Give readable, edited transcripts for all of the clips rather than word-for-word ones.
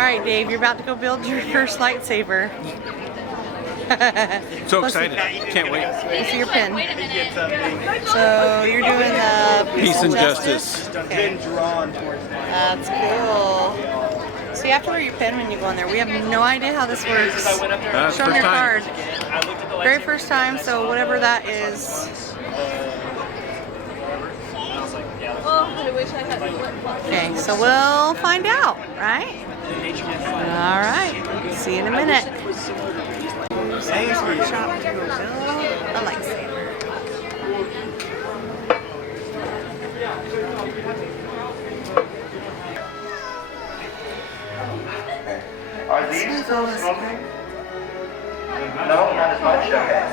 Alright, Dave, you're about to go build your first lightsaber. So excited. Can't wait. Let's see your pin. So you're doing the Peace and Justice. Okay. That's cool. So you have to wear your pin when you go in there. We have no idea how this works. Show them your card. Very first time, so whatever that is. Okay, so we'll find out, right? Alright, see you in a minute. Workshop to go build a lightsaber. Are these still smoking? No, not as much? Okay.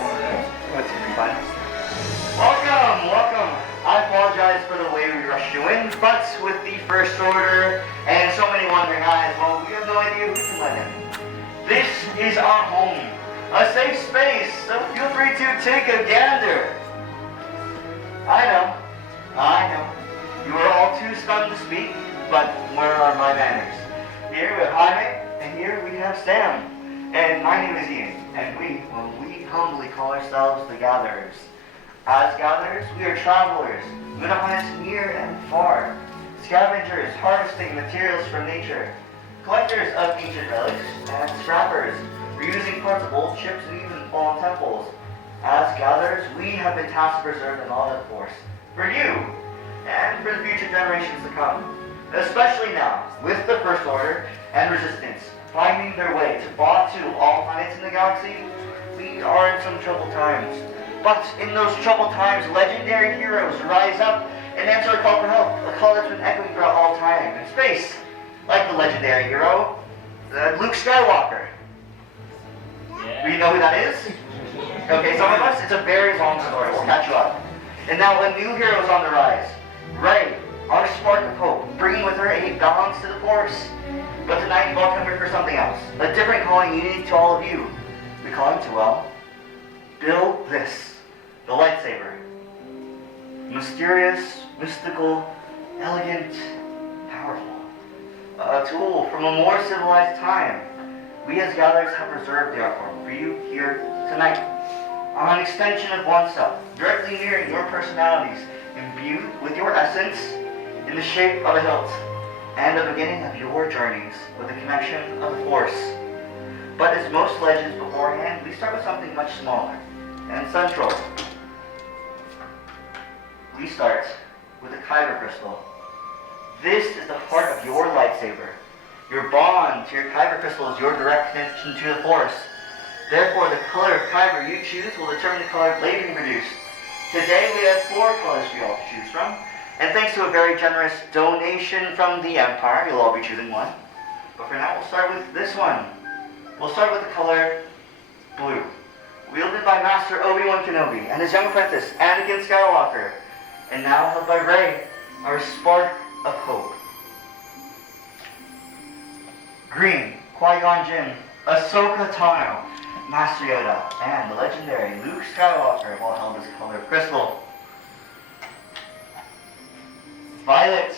Let's see, fine. Welcome. I apologize for the way we rushed you in, but with the First Order and so many wandering eyes, well, we have no idea who can let in. This is our home, a safe space, so feel free to take a gander. I know. You are all too stunned to speak, but where are my manners? Here we have Jaime, and here we have Sam. And my name is Ian, and we humbly call ourselves the Gatherers. As gatherers, we are travelers, moving near and far, scavengers harvesting materials from nature, collectors of ancient relics, and scrappers, reusing parts of old ships and even fallen temples. As gatherers, we have been tasked to preserve the knowledge of the Force, for you, and for the future generations to come. Especially now, with the First Order and Resistance finding their way to Batuu, all planets in the galaxy, we are in some troubled times. But in those troubled times, legendary heroes rise up and answer a call for help, a call that's been echoing throughout all time and space, like the legendary hero, Luke Skywalker. Do you know who that is? Okay, some of us, it's a very long story. We'll catch you up. And now a new hero is on the rise. Rey, our spark of hope, bringing with her a balance to the Force. But tonight you've all come here for something else. A different calling unique to all of you. The calling to, well, build this. The lightsaber. Mysterious, mystical, elegant, powerful. A tool from a more civilized time. We as gatherers have preserved the art form for you here tonight. An extension of oneself, directly mirroring your personalities, imbued with your essence in the shape of a hilt, and the beginning of your journeys with the connection of the Force. But as most legends beforehand, we start with something much smaller and central. We start with the Kyber crystal. This is the heart of your lightsaber. Your bond to your Kyber crystal is your direct connection to the Force. Therefore, the color of Kyber you choose will determine the color later produced. Today we have 4 colors for you all to choose from, and thanks to a very generous donation from the Empire, you'll all be choosing one. But for now, we'll start with this one. We'll start with the color blue, wielded by Master Obi-Wan Kenobi and his young apprentice, Anakin Skywalker, and now held by Rey, our spark of hope. Green, Qui-Gon Jinn, Ahsoka Tano, Master Yoda, and the legendary Luke Skywalker, while held as color crystal. Violet,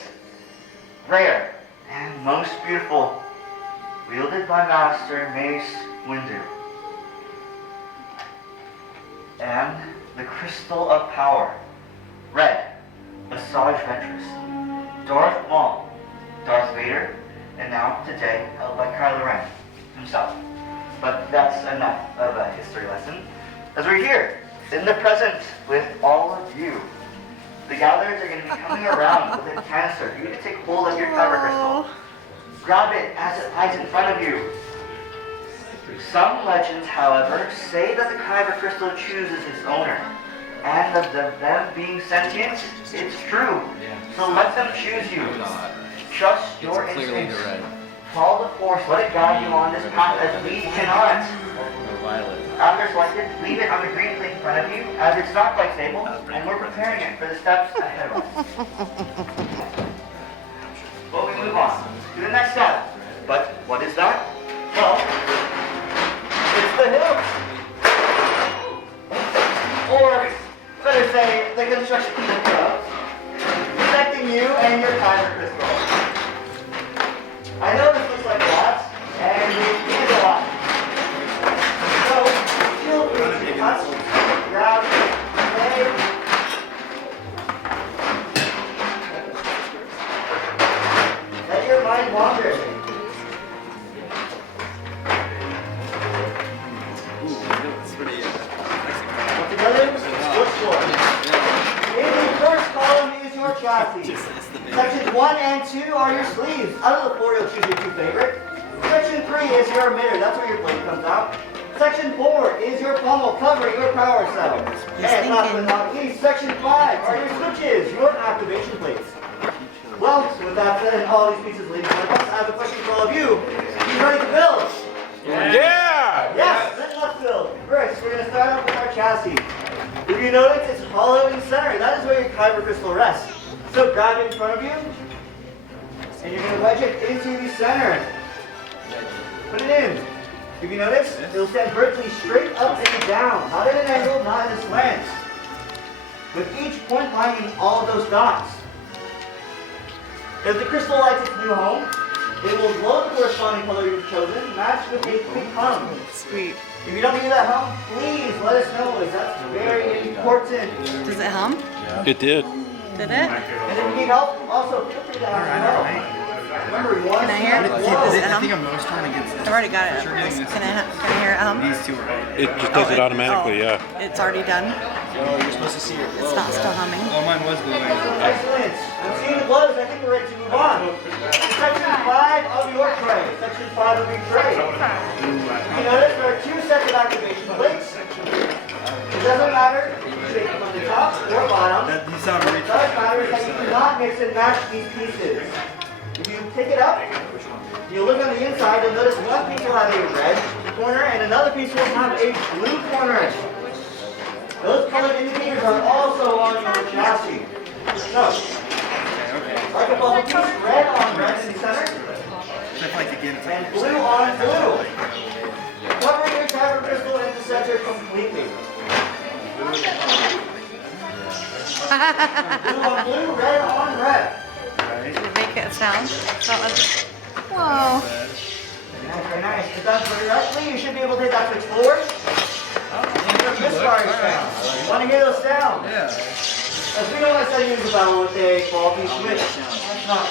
rare and most beautiful, wielded by Master Mace Windu. And the crystal of power, red, Asajj Ventress, Darth Maul, Darth Vader, and now today held by Kylo Ren himself. But that's enough of a history lesson, as we're here in the present with all of you. The gatherers are going to be coming around with a canister for you to take hold of your Kyber crystal. Grab it as it lies in front of you. Some legends, however, say that the Kyber crystal chooses its owner, and of them being sentient, it's true. So let them choose you. Trust your instincts. Follow the Force, let it guide you on this path as we cannot. After selected, leave it on the green plate in front of you, as it's not quite stable, and we're preparing it for the steps ahead of us. But we move on to the next step. But what is that? Well, it's the hilt! Or, better say, the construction of the hilt, protecting you and your Kyber crystal. I know this looks like a lot, and longer. Together, split floor. In the first column is your chassis. Sections 1 and 2 are your sleeves. Out of the 4, you'll choose your 2 favorite. Section 3 is your emitter. That's where your blade comes out. Section 4 is your pommel covering your power cell. And last but not least, Section 5 are your switches, your activation plates. Well, with that said, and all these pieces leading to us, I have a question for all of you. Are you ready to build? Yeah! Yes, then let's build. First, we're going to start off with our chassis. If you notice, it's hollow in center. That is where your kyber crystal rests. So grab it in front of you, and you're going to wedge it into the center. Put it in. If you notice, it'll stand vertically straight up and down, not at an angle, not at a slant. With each point lining all of those dots. As the crystal lights its new home, it will glow the corresponding color you've chosen, matched with a quick hum. Sweet. If you don't hear that hum, please let us know, as that's very important. Does it hum? It did. Did it? And if you need help, also feel free to ask as well. Remember, you want Can I to hear it? glow. I think I'm most trying to get I've already got it. Can I hear it hum? these two are. It just does it automatically, yeah. It's already done. Oh, you're supposed to see it. It's not still humming. Oh, mine was glowing. Excellent. I'm seeing the glows. I think we're ready to move on. Section 5 of your tray. Section 5 of your tray. You notice there are 2 sets of activation plates. It doesn't matter if you shape them on the top or bottom. These sound What really does matter is that you do not mix and match these pieces. If you pick it up, you look on the inside, you'll notice one piece will have a red corner and another piece will have a blue corner. Those colored indicators are also on your chassis. So, like a bubble piece, red on red in the center, and blue on blue. Covering your kyber crystal in the center completely. Blue on blue, red on red. Did it make it sound? Whoa. Nice, very nice. If that's correctly, you should be able to hit that switch forward. And your misfire sound. You want to hear those sounds? Yeah. As we don't necessarily use the battle with a faulty switch. That's not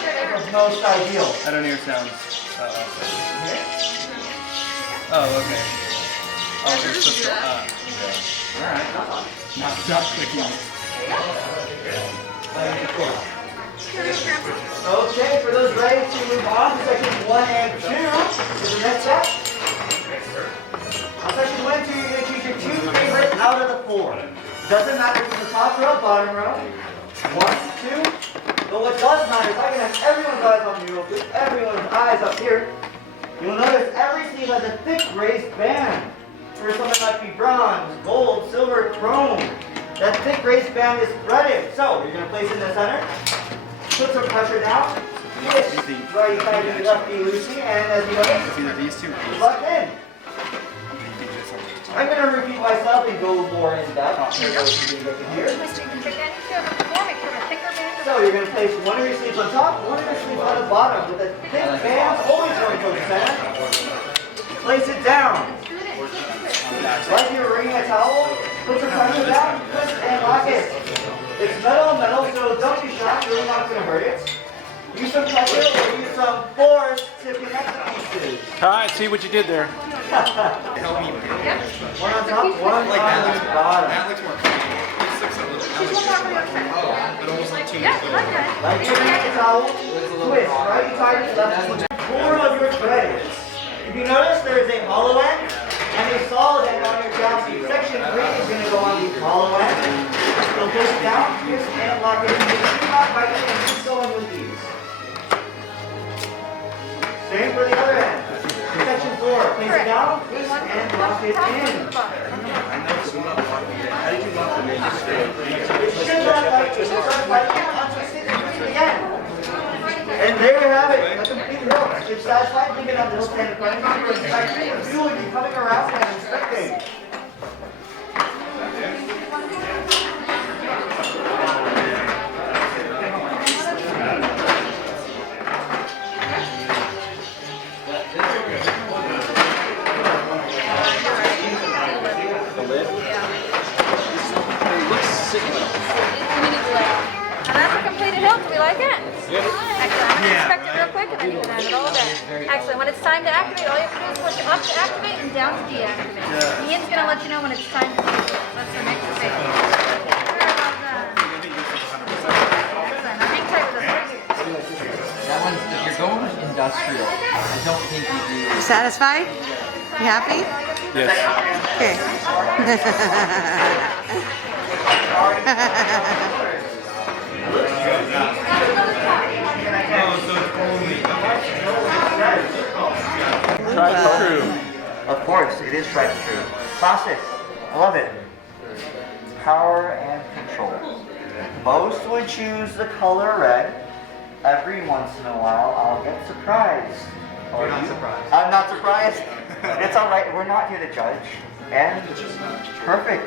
the most ideal. I don't hear sounds. Oh, okay. Oh, there's just alright. Not clicking. Okay, for those ready to move on to sections 1 and 2, is the next set. On section 1 and 2, you're going to choose your 2 favorite out of the 4. Doesn't matter if it's the top row, bottom row. 1, 2. But what does matter, if I can have everyone's eyes on you, with everyone's eyes up here, you'll notice every sleeve has a thick raised band. For something like be bronze, gold, silver, chrome. That thick raised band is threaded. So, you're going to place it in the center. Put some pressure down. Twist righty tighty, lefty loosey, and as you notice, It's either these two. lock in. I'm going to repeat myself and go more in depth. For those who didn't get to hear. So you're going to place one of your sleeves on top, one of your sleeves on the bottom, with a thick band always going towards the center. Place it down. Like you're wringing a towel, put some pressure down, twist and lock it. It's metal on metal, so don't be shocked, you're really not going to hurt it. Use some pressure or use some force to connect the pieces. Alright, see what you did there. Help me. One on top, one on the bottom. That looks more comfortable. It sticks a little. It almost like two. Like you're wringing a towel, twist, righty tighty, lefty. 4 of your threads. If you notice, there is a hollow end and a solid end on your chassis. Section 3 is going to go on the hollow end. You'll push it down, twist, and lock it in. Do not bite it and keep going with these. Same for the other end. Section 4, place it down, twist, and lock it in. It should not bite you. It should bite you untwist it and twist it again. And there you have it, a complete hill. If satisfied, leave it on the hill stand in front of you for inspection. The view will be coming around and inspecting. And that's a completed hill Do we like it? Excellent. I'm going to inspect it real quick and then you can have it all day. Excellent. When it's time to activate, all you have to do is push up to activate and down to deactivate. Ian's going to let you know when it's time to use it. That's the next phase. Very well done. Excellent. Now hang tight with us right here. That one's, if you're going with industrial, I don't think you do. You satisfied? You happy? Yes. Okay. Tried and true. Of course, it is tried and true. Classic. I love it. Power and control. Most would choose the color red. Every once in a while, I'll get surprised. You're not surprised. I'm not surprised. It's all right. We're not here to judge. And perfect.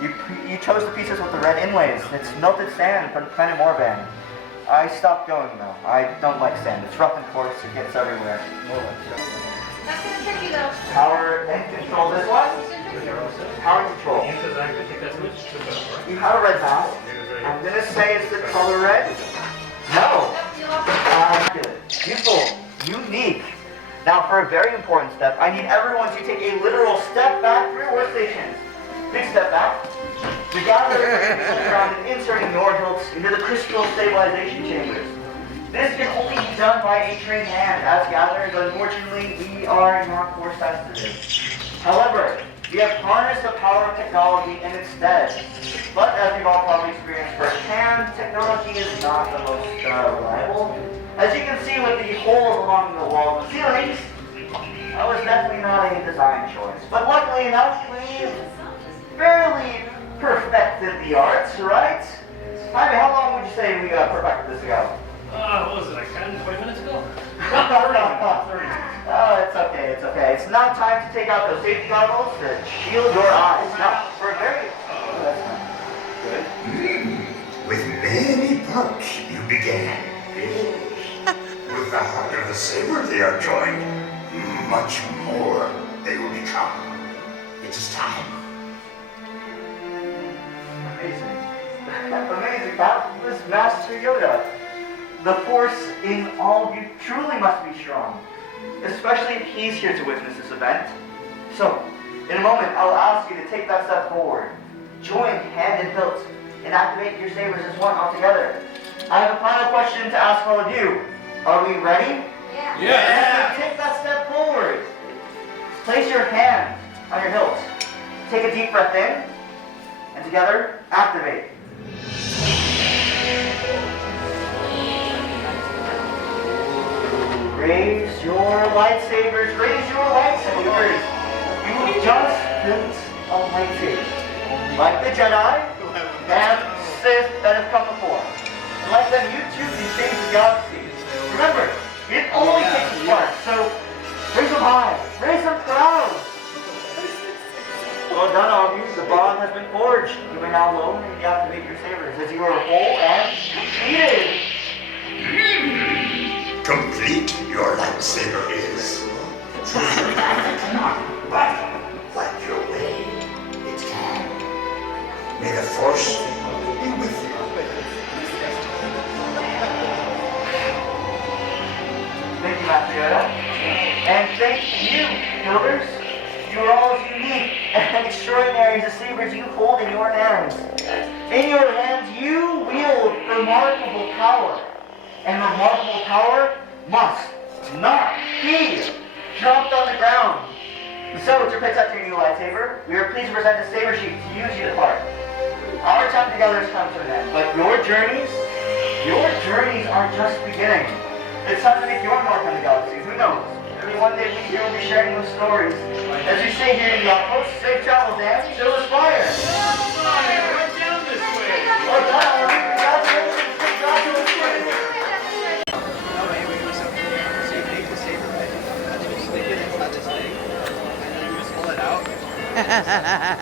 You chose the pieces with the red inlays. It's melted sand from Planet Morband. I stopped going though. I don't like sand. It's rough and coarse. It gets everywhere. That's going to trick you though. Power and control. This one? Power and control. You have a red mask. I'm going to say it's the color red. No. Beautiful. Unique. Now for a very important step, I need everyone to take a literal step back through your workstations. Big step back. To gather around and inserting your hilts into the crystal stabilization chambers. This can only be done by a trained hand. As gatherers, unfortunately, we are not force sensitive. However, we have harnessed the power of technology in its stead. But as we've all probably experienced firsthand, technology is not the most reliable. As you can see with the holes along the walls and ceilings, that was definitely not a design choice. But luckily enough, we've fairly perfected the arts, right? Jaime, how long would you say we perfected this ago? What was it, like 10, 20 minutes ago? 30. Oh, it's okay, it's okay. It's now time to take out those safety goggles to shield your eyes. Now, for a very... With many parts you began. With the heart of the saber they are joined. Much more they will become. It is time. Amazing. Amazing. That was Master Yoda. The force in all of you truly must be strong. Especially if he's here to witness this event. So, in a moment, I'll ask you to take that step forward. Join hand and hilt and activate your sabers as one altogether. I have a final question to ask all of you. Are we ready? Yeah. Yeah. Take that step forward. Place your hand on your hilt. Take a deep breath in, and together, activate. Raise your lightsabers. Raise your lightsabers. You just built a lightsaber. Like the Jedi and Sith that have come before. Like them, you too can change the galaxy. Remember, it only takes a spark, so raise them high. Raise them proud. Well done, all of you. The bond has been forged. You may now load and deactivate your sabers as you are whole and completed. Complete your lightsaber is. Cannot, but like your way, it can. May the force be with you. Thank you, Master Yoda. And thank you, builders. You are all as unique and extraordinary as the sabers you hold in your hands. In your hands, you wield remarkable power. And remarkable power must not be dropped on the ground. So, to protect your new lightsaber, we are pleased to present a saber sheath to use you to part. Our time together has come to an end, but your journeys are just beginning. It's time to make your mark on the galaxy. Who knows? Maybe one day we here will be sharing those stories. As we say here in the outpost, safe travels and still aspire. Right down this way. Well done, congratulations. Ha ha ha ha.